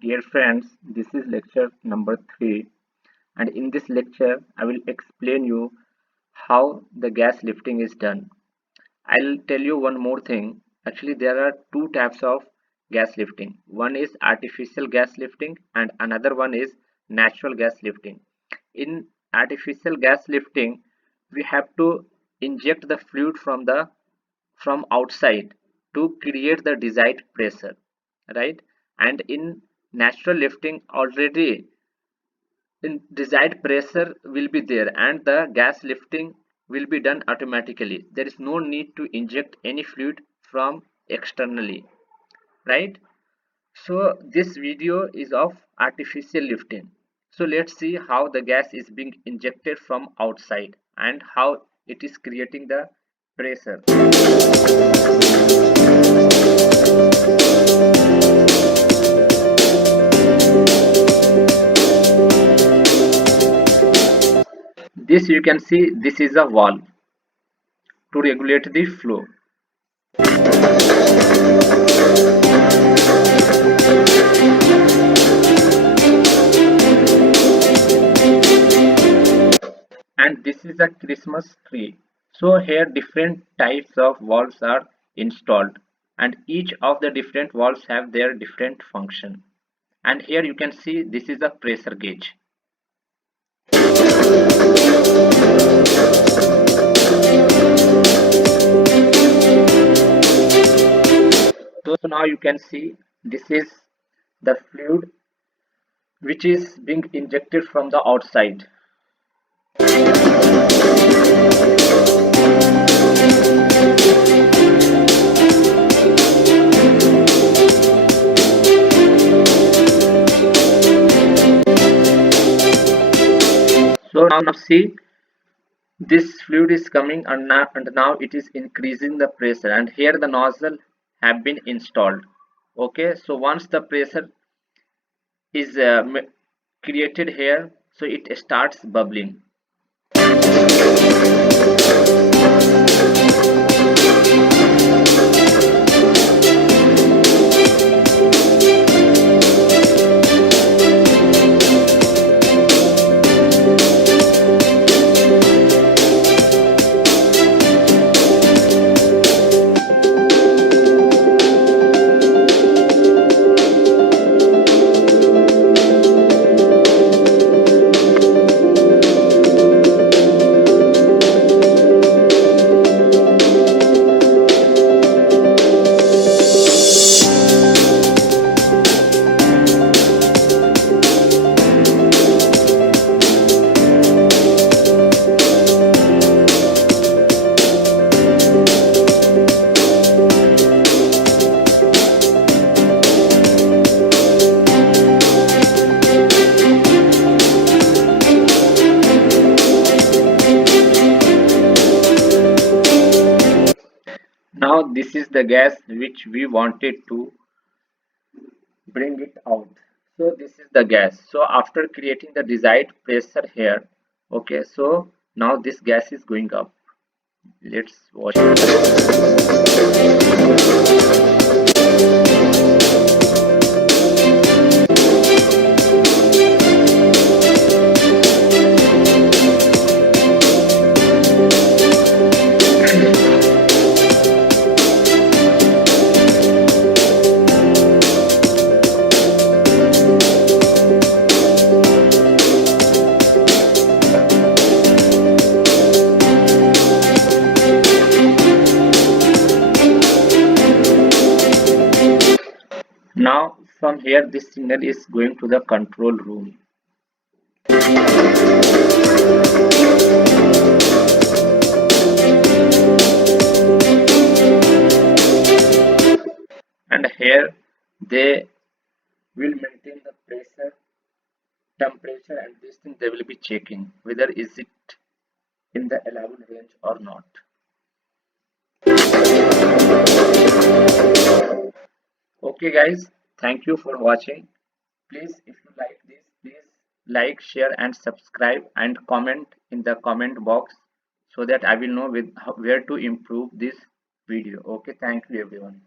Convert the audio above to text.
Dear friends, this is lecture number 3, and in this lecture I will explain you how the gas lifting is done. I'll tell you one more thing. Actually, there are two types of gas lifting. One is artificial gas lifting and another one is natural gas lifting. In artificial gas lifting, we have to inject the fluid from outside to create the desired pressure, right? And in natural lifting, already in desired pressure will be there and the gas lifting will be done automatically. There is no need to inject any fluid from externally, right? So this video is of artificial lifting. So let's see how the gas is being injected from outside and how it is creating the pressure. This you can see, this is a valve to regulate the flow. And this is a Christmas tree. So here different types of valves are installed and each of the different valves have their different function. And here you can see this is a pressure gauge. So now you can see this is the fluid which is being injected from the outside. So now see this fluid is coming and now it is increasing the pressure and here the nozzle have been installed. Okay, so once the pressure is created here, so it starts bubbling. Now this is the gas which we wanted to bring it out. So this is the gas. So after creating the desired pressure here, okay, so now this gas is going up. Let's watch it. Now from here this signal is going to the control room. And here they will maintain the pressure, temperature and this thing they will be checking whether is it in the allowed range or not. Okay guys, thank you for watching. Please, if you like this, please like, share and subscribe and comment in the comment box so that I will know where to improve this video. Okay, thank you everyone.